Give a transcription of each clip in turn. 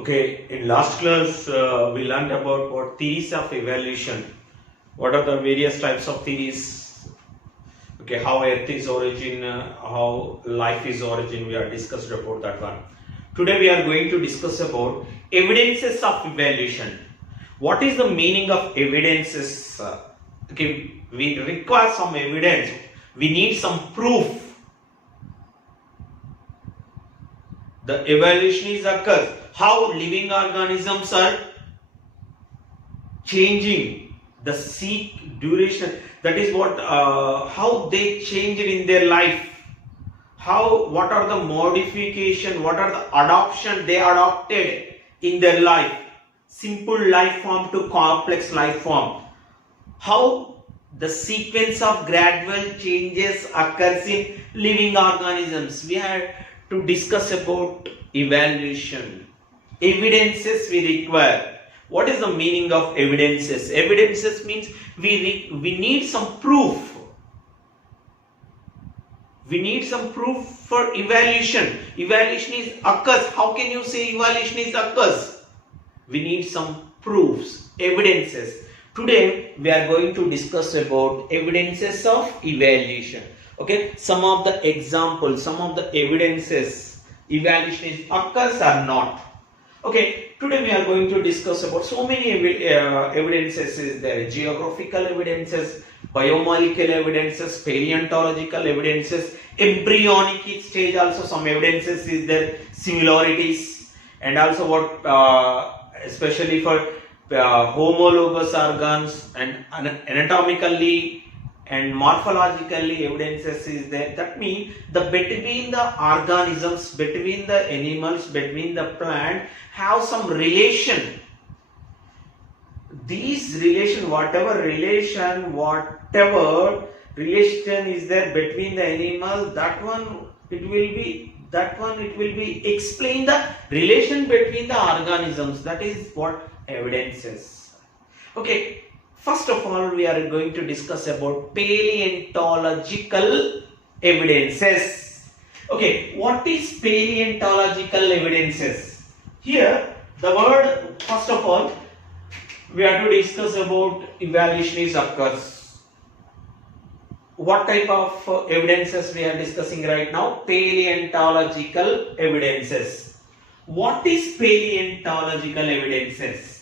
Okay, in last class we learned about what theories of evolution. What are the various types of theories? Okay, how Earth is origin, how life is origin. We are discussed about that one. Today we are going to discuss about evidences of evolution. What is the meaning of evidences? Okay, we require some evidence. We need some proof. The evolution is occurs. How living organisms are changing the duration. That is what how they changed in their life. What are the modification? What are the adoption they adopted in their life? Simple life form to complex life form. How the sequence of gradual changes occurs in living organisms. We had to discuss about evaluation. Evidences we require. What is the meaning of evidences? Evidences means we need some proof. We need some proof for evaluation. Evaluation is occurs. How can you say evaluation is occurs? We need some proofs, evidences. Today we are going to discuss about evidences of evaluation. Okay, some of the examples, some of the evidences evaluation is occurs or not. Okay, today we are going to discuss about so many evidences is there. Geographical evidences, biomolecular evidences, paleontological evidences, embryonic stage also some evidences is there, similarities, and also what especially for homologous organs and anatomically and morphologically evidences is there. That means between the organisms, between the animals, between the plant have some relation. These relation, whatever relation is there between the animal, it will be explain the relation between the organisms. That is what evidence is. Okay. First of all, we are going to discuss about paleontological evidences. Okay, what is paleontological evidences? Here, the word, first of all, we are to discuss about evaluation is occurs. What type of evidences we are discussing right now? Paleontological evidences. What is paleontological evidences?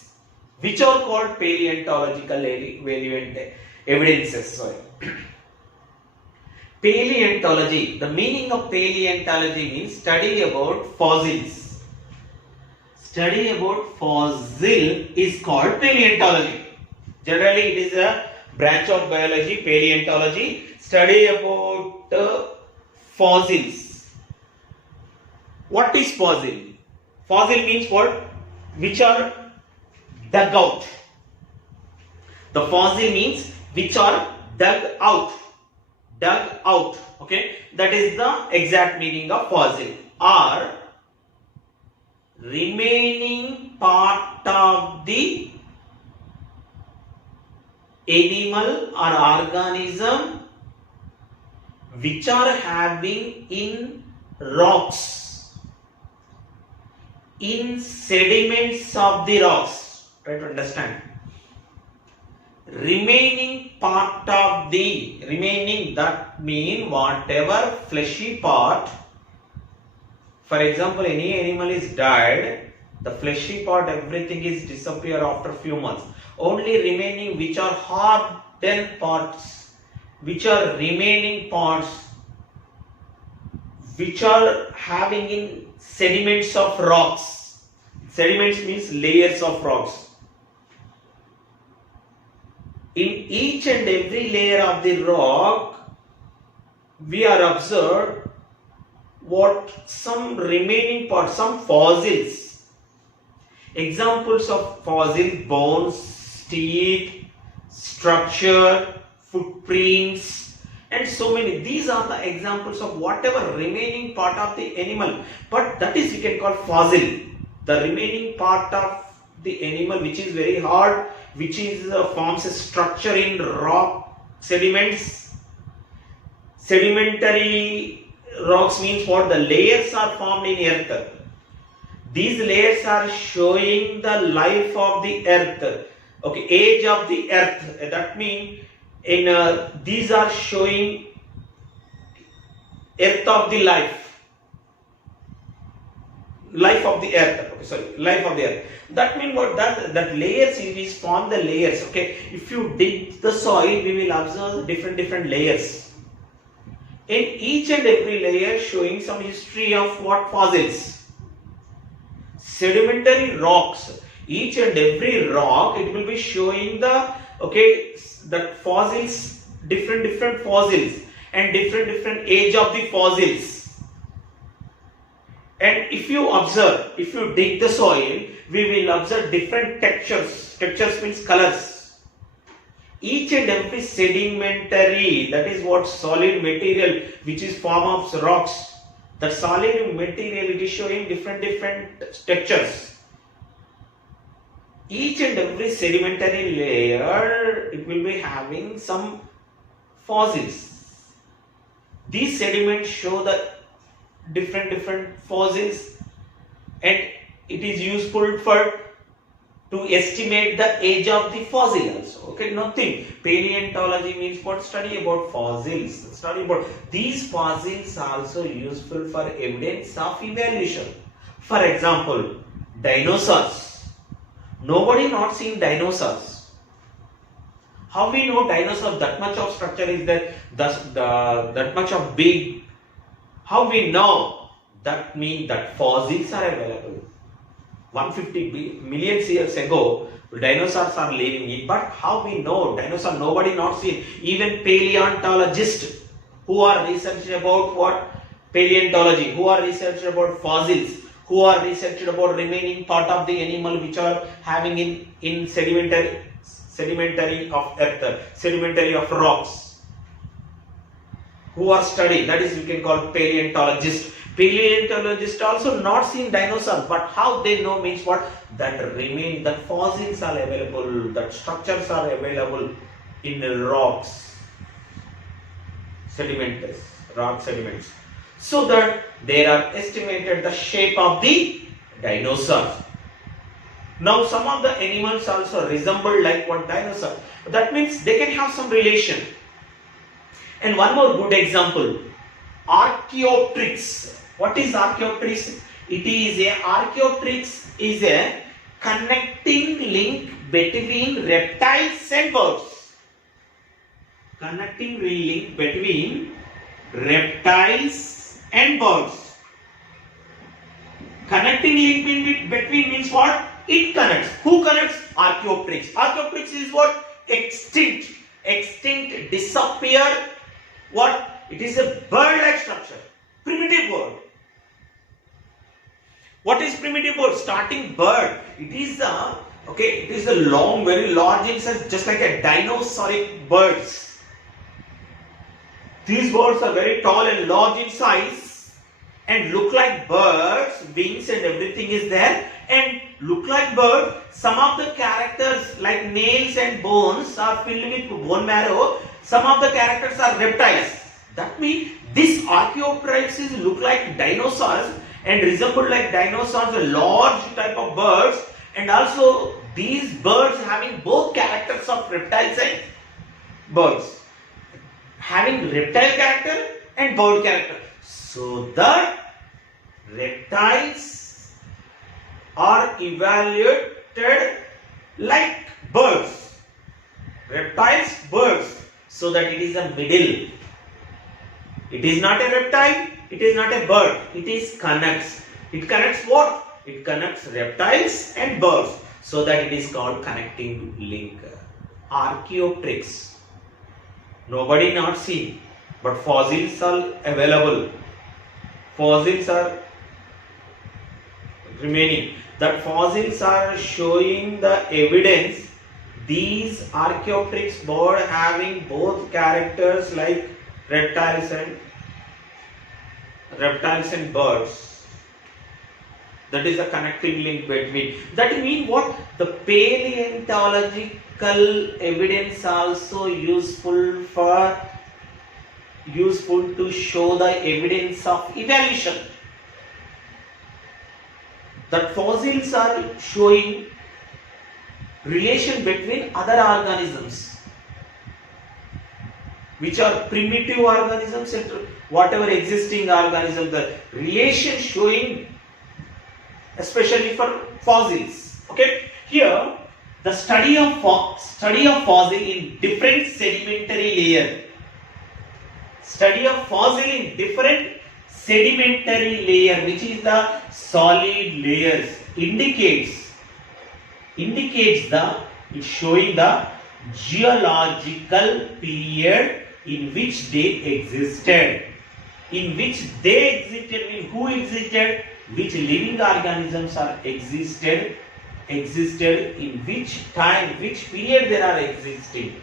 Which are called paleontological evidences. Paleontology. The meaning of paleontology means study about fossils. Study about fossil is called paleontology. Generally, it is a branch of biology, paleontology. Study about fossils. What is fossil? Fossil means what? Which are dug out. The fossil means which are dug out. Dug out. Okay. That is the exact meaning of fossil. Are remaining part of the animal or organism which are having in rocks, in sediments of the rocks. Try to understand. Remaining part of the that mean whatever fleshy part. For example, any animal is died, the fleshy part, everything is disappear after few months. Only remaining which are hardened parts, which are remaining parts, which are having in sediments of rocks. Sediments means layers of rocks. In each and every layer of the rock, we are observed what some remaining parts, some fossils. Examples of fossil: bones, teeth, structure, footprints, and so many. These are the examples of whatever remaining part of the animal. But that is we can call fossil. The remaining part of the animal which is very hard, which is forms a structure in rock sediments. Sedimentary rocks means what? The layers are formed in earth. These layers are showing the life of the earth. Okay, age of the earth. That means these are showing earth of the life of the earth. Okay, sorry, life of the earth. That means what? That layers, if we form the layers. Okay, if you dig the soil, we will observe different layers. In each and every layer showing some history of what? Fossils. Sedimentary rocks. Each and every rock, it will be showing the that fossils, different fossils and different age of the fossils. And if you observe, if you dig the soil, we will observe different textures. Textures means colors. Each and every sedimentary, that is what solid material which is form of rocks. The solid material, it is showing different textures. Each and every sedimentary layer, it will be having some fossils. These sediments show the different fossils, and it is useful to estimate the age of the fossil also. Okay, nothing. Paleontology means what? Study about fossils. Study about these fossils are also useful for evidence of evolution. For example, dinosaurs. Nobody not seen dinosaurs. How we know dinosaurs? That much of structure is there. That much of big. How we know? That means that fossils are available. 150 million years ago, dinosaurs are living in. But how we know dinosaur? Nobody not seen. Even paleontologists who are researching about what? Paleontology, who are researching about fossils, who are researching about remaining part of the animal which are having in sedimentary of earth, sedimentary of rocks, who are studying, that is we can call paleontologists. Paleontologists also not seen dinosaurs, but how they know means what? That fossils are available, that structures are available in the rocks, rock sediments. So that they are estimated the shape of the dinosaurs. Now some of the animals also resemble like what? Dinosaur. That means they can have some relation. And one more good example, Archaeopteryx. What is Archaeopteryx? Archaeopteryx is a connecting link between reptiles and birds. Connecting link between reptiles and birds. Connecting link between means what? It connects. Who connects? Archaeopteryx. Archaeopteryx is what? Extinct, disappeared. What? It is a bird-like structure. Primitive bird. What is primitive bird? Starting bird. It is a long, very large in size, just like a dinosauric birds. These birds are very tall and large in size and look like birds. Wings and everything is there and look like birds. Some of the characters like nails and bones are filled with bone marrow. Some of the characters are reptiles. That means this Archaeopteryx look like dinosaurs and resemble like dinosaurs, a large type of birds, and also these birds having both characters of reptiles and birds, having reptile character and bird character. So that reptiles are evaluated like birds. Reptiles, birds. So that it is a middle. It is not a reptile, it is not a bird, it is connects. It connects what? It connects reptiles and birds. So that it is called connecting link. Archaeopteryx. Nobody not seen, but fossils are available. Fossils are remaining. That fossils are showing the evidence. These Archaeopteryx bird having both characters like reptiles and birds. That is a connecting link between. That means what? The paleontological evidence also useful to show the evidence of evolution. That fossils are showing relation between other organisms, which are primitive organisms and whatever existing organism, the relation showing especially for fossils. Okay, here the study of fossil in different sedimentary layer. Study of fossil in different sedimentary layer, which is the solid layers, indicates it's showing the geological period in which they existed. In which they existed means who existed, which living organisms are existed in which time, which period they are existing,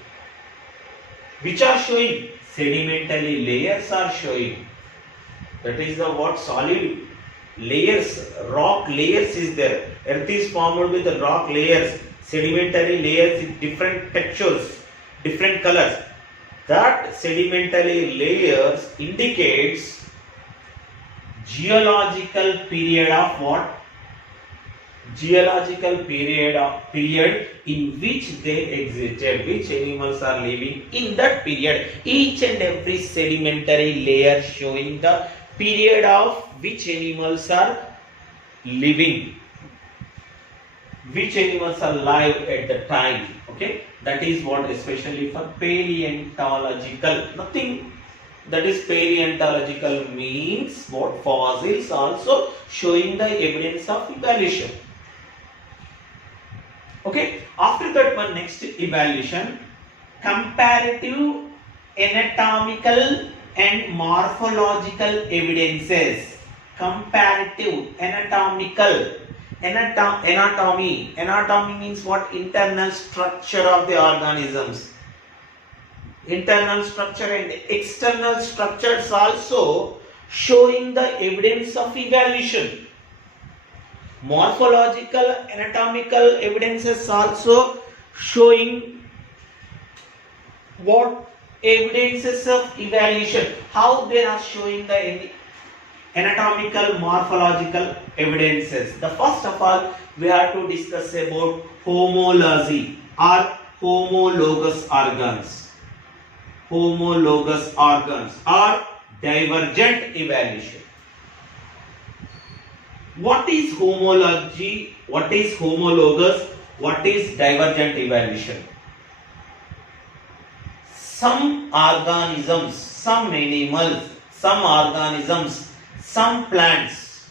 which are showing sedimentary layers are showing. That is the what solid layers, rock layers is there. Earth is formed with the rock layers, sedimentary layers with different textures, different colors. That sedimentary layers indicates geological period of what? Geological period in which they existed, which animals are living in that period. Each and every sedimentary layer showing the period of which animals are living, which animals are alive at the time. Okay, that is what especially for paleontological. Nothing that is paleontological means what fossils also showing the evidence of evolution. Okay, after that one next evaluation, comparative anatomical and morphological evidences. Comparative anatomical anatomy means what? Internal structure of the organisms. Internal structure and external structures also showing the evidence of evolution. Morphological anatomical evidences also showing what? Evidences of evolution. How they are showing the anatomical morphological evidences. The first of all we have to discuss about homology or homologous organs. Homologous organs or divergent evolution. What is homology? What is homologous? What is divergent evolution? Some organisms, some animals, some organisms, some plants,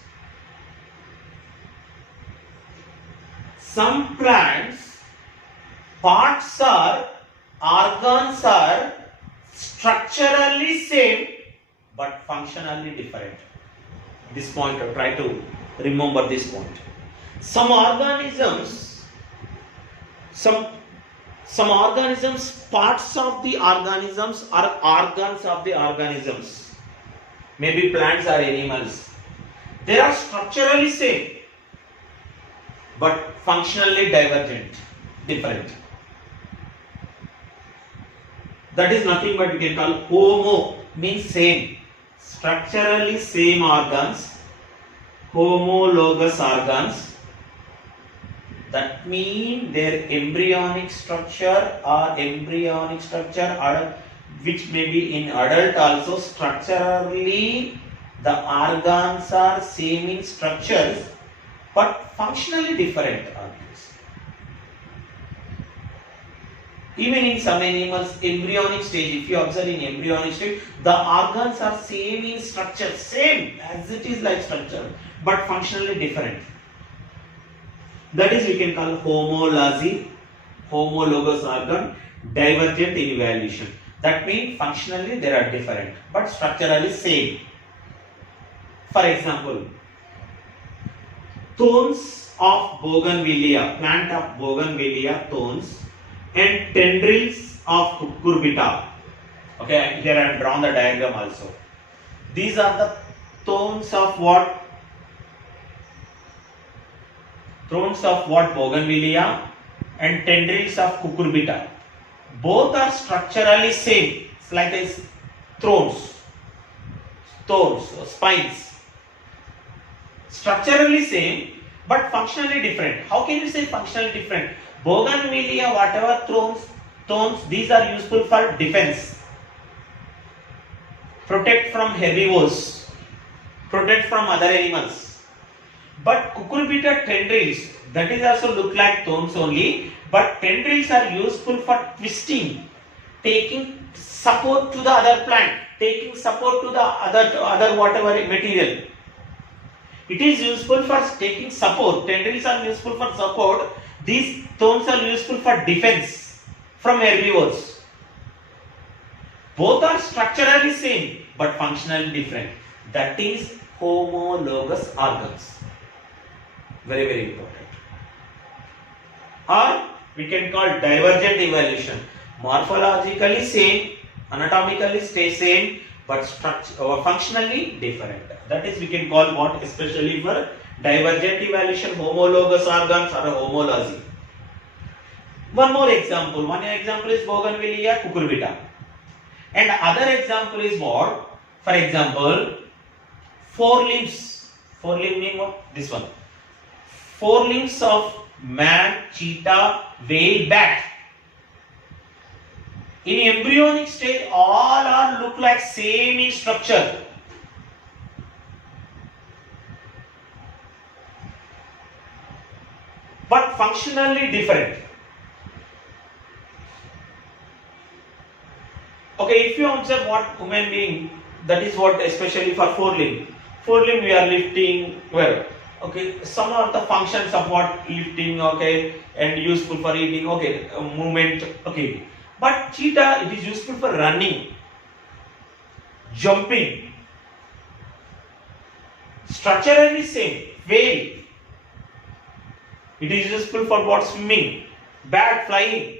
parts are, organs are structurally same but functionally different. This point, try to remember this point. Some organisms, parts of the organisms are organs of the organisms. Maybe plants or animals. They are structurally same but functionally divergent, different. That is nothing but we can call homo, means same. Structurally same organs, homologous organs. That means their embryonic structure which may be in adult also structurally the organs are same in structures but functionally different organs. Even in some animals, embryonic stage, if you observe in embryonic stage, the organs are same in structure, same as it is like structure, but functionally different. That is we can call homology, homologous organ, divergent in evolution. That means functionally they are different, but structurally same. For example, thorns of bougainvillea, plant of bougainvillea, thorns, and tendrils of cucurbita. Okay, here I have drawn the diagram also. These are the thorns of what? Thorns of what? Bougainvillea and tendrils of cucurbita. Both are structurally same. It's like this thorns, spines. Structurally same, but functionally different. How can you say functionally different? Bougainvillea, whatever thorns, these are useful for defense, protect from herbivores, protect from other animals. But cucurbita tendrils, that is also look like thorns only, but tendrils are useful for twisting, taking support to the other plant, taking support to the other whatever material. It is useful for taking support. Tendrils are useful for support. These thorns are useful for defense from herbivores. Both are structurally same but functionally different. That is homologous organs. Very, very important. Or we can call divergent evolution. Morphologically same, anatomically stay same, but functionally different. That is we can call what, especially for divergent evolution, homologous organs or homology. One more example. One example is Bougainvillea cucurbita. And other example is what? For example, four limbs. Four limb mean what? This one. Four limbs of man, cheetah, whale, bat. In embryonic stage, all are look like same in structure. But functionally different. Okay, if you observe what human being, that is what especially for four limb. Four limb we are lifting, well, okay, some of the functions of what lifting, okay, and useful for eating, okay, movement, okay. But cheetah, it is useful for running, jumping. Structurally same. Whale, it is useful for what? Swimming. Bat, flying.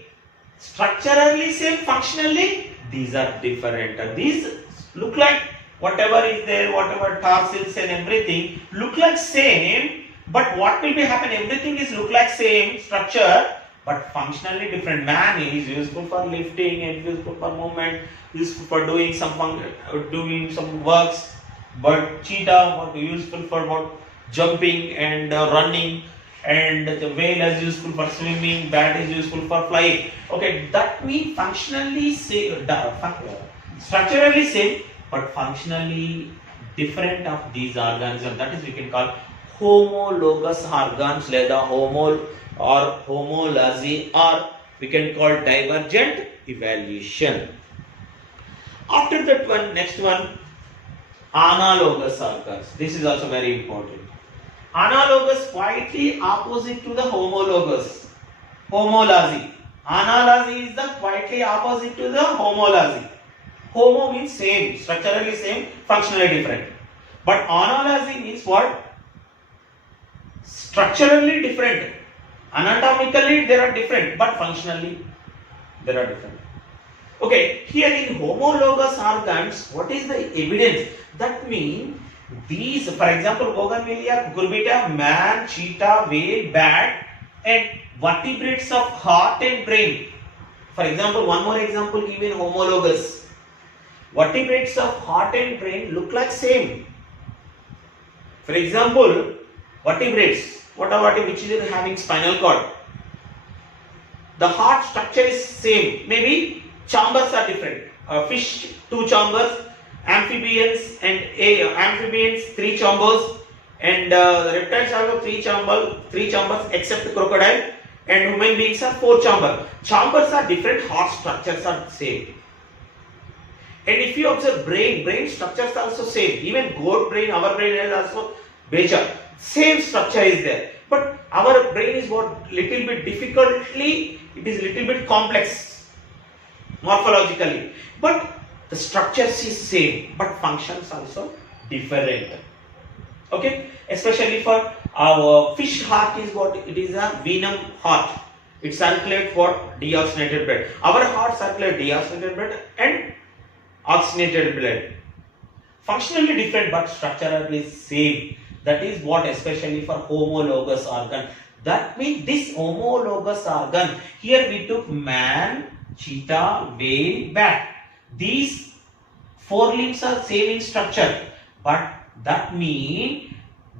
Structurally same, functionally these are different. These look like whatever is there, whatever tarsals and everything look like same, but what will be happen? Everything is look like same structure, but functionally different. Man is useful for lifting and useful for movement, useful for doing some works. But cheetah useful for what? Jumping and running. And the whale is useful for swimming, bat is useful for flying. Okay, that means functionally same, structurally same, but functionally different of these organs, and that is we can call homologous organs, లేదా homology, or we can call divergent evolution. After that one, next one, analogous organs. This is also very important. Analogous quietly opposite to the homologous. Homology. Analogy is the quietly opposite to the homology. Homo means same, structurally same, functionally different. But analogy means what? Structurally different. Anatomically they are different, but functionally they are different. Okay, here in homologous organs, what is the evidence? That means these, for example, Bougainvillea, cucurbita, man, cheetah, whale, bat, and vertebrates of heart and brain. For example, one more example given homologous. Vertebrates of heart and brain look like same. For example, vertebrates, which is having spinal cord. The heart structure is same. Maybe chambers are different. Fish, 2 chambers. Amphibians and 3 chambers, and the reptiles have 3 chambers except the crocodile, and human beings are 4 chambers. Chambers are different, heart structures are same. And if you observe brain structures are also same. Even goat brain, our brain is also beja. Same structure is there. But our brain is what little bit difficultly, it is little bit complex morphologically. But the structures is same, but functions also different. Okay, especially for our fish heart is what? It is a venom heart. It circulates what? Deoxygenated blood. Our heart circulates deoxygenated blood and oxygenated blood. Functionally different, but structurally same. That is what especially for homologous organ. That means this homologous organ, here we took man, cheetah, whale, bat. These 4 limbs are same in structure, but that means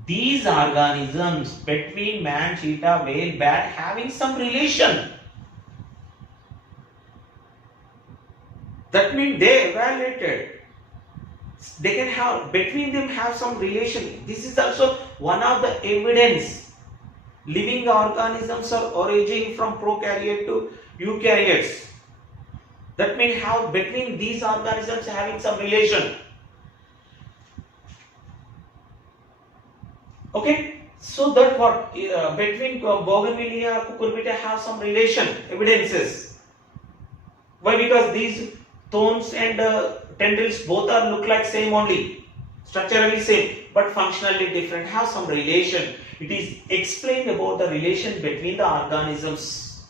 these organisms between man, cheetah, whale, bat having some relation. That means they evaluated. They can have between them have some relation. This is also one of the evidence. Living organisms are originating from prokaryote to eukaryotes. That means how between these organisms having some relation. Okay, so that what between Bougainvillea, Cucurbita have some relation, evidences. Why? Because these thorns and tendrils both are look like same only, structurally same, but functionally different, have some relation. It is explained about the relation between the organisms.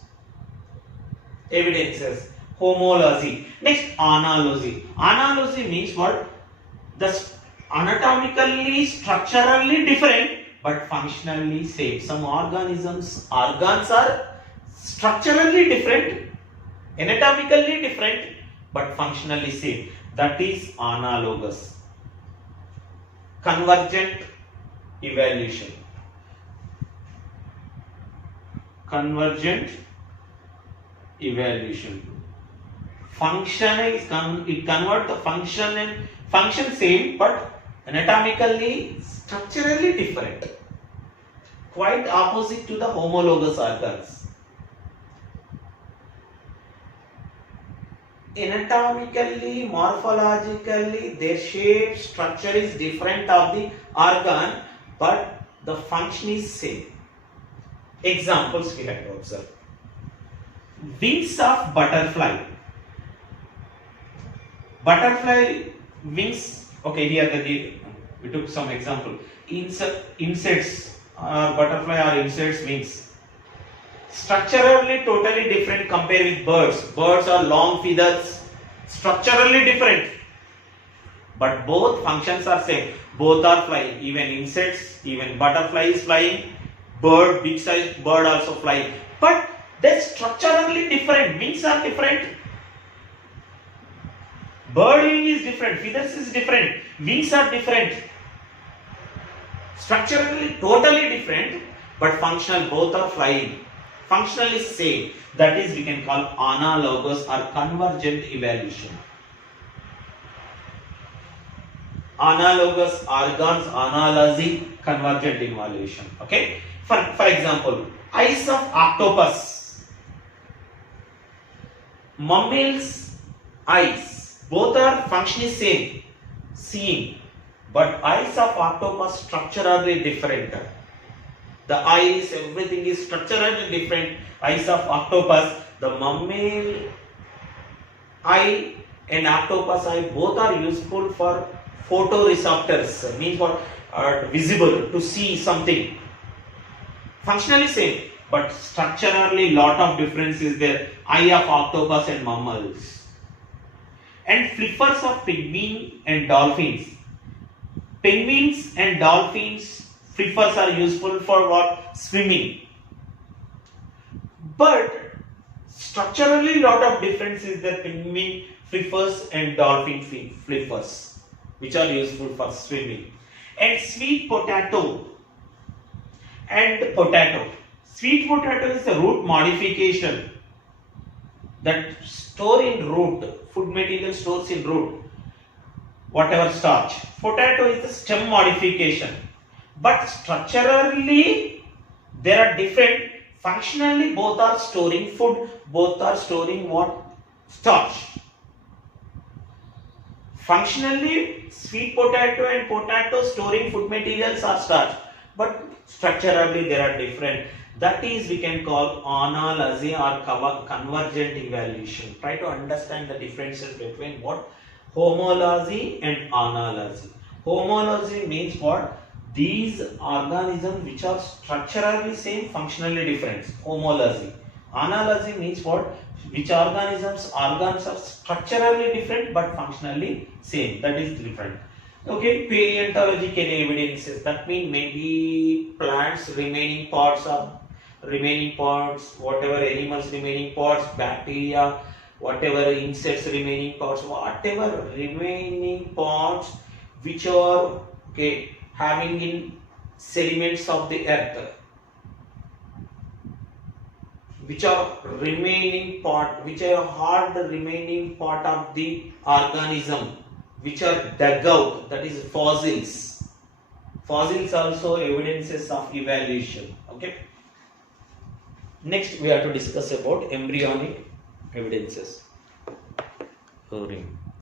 Evidences. Homology. Next, analogy. Analogy means what? The anatomically, structurally different, but functionally same. Some organs are structurally different, anatomically different, but functionally same. That is analogous. Convergent evolution. Convergent evolution. Function is it convert the function same, but anatomically, structurally different. Quite opposite to the homologous organs. Anatomically, morphologically, their shape, structure is different of the organ, but the function is same. Examples we have to observe. Wings of butterfly. Butterfly wings. Okay, here we took some example. Insects, butterfly or insects wings. Structurally totally different compared with birds. Birds are long feathers. Structurally different. But both functions are same. Both are flying. Even insects, even butterfly is flying. Bird, big size bird also flying. But they're structurally different. Wings are different. Bird wing is different. Feathers is different. Wings are different. Structurally totally different, but functional both are flying. Functionally same. That is we can call analogous or convergent evolution. Analogous organs, analogy, convergent evolution. Okay. For example, eyes of octopus. Mammals' eyes, both are functionally same, seeing, but eyes of octopus structurally different. The eyes, everything is structurally different. Eyes of octopus, the mammal eye and octopus eye both are useful for photoreceptors. Means what? Visible, to see something. Functionally same, but structurally lot of difference is there. Eye of octopus and mammals. And flippers of penguin and dolphins. Penguins and dolphins flippers are useful for what? Swimming. But structurally lot of difference is there. Penguin flippers and dolphin flippers, which are useful for swimming. And sweet potato and potato. Sweet potato is a root modification that store in root, food material stores in root, whatever starch. Potato is the stem modification, but structurally they are different. Functionally both are storing food, both are storing what? Starch. Functionally sweet potato and potato storing food materials are starch, but structurally they are different. That is we can call analogy or convergent evolution. Try to understand the differences between what? Homology and analogy. Homology means what? These organisms which are structurally same, functionally different. Homology. Analogy means what? Which organs are structurally different but functionally same. That is different. Okay, paleontological evidences. That means maybe plants remaining parts, whatever animals remaining parts, bacteria, whatever insects remaining parts, whatever remaining parts which are having in sediments of the earth, which are hard remaining part of the organism, which are dug out, that is fossils. Fossils also evidences of evaluation. Okay. Next we have to discuss about embryonic evidences.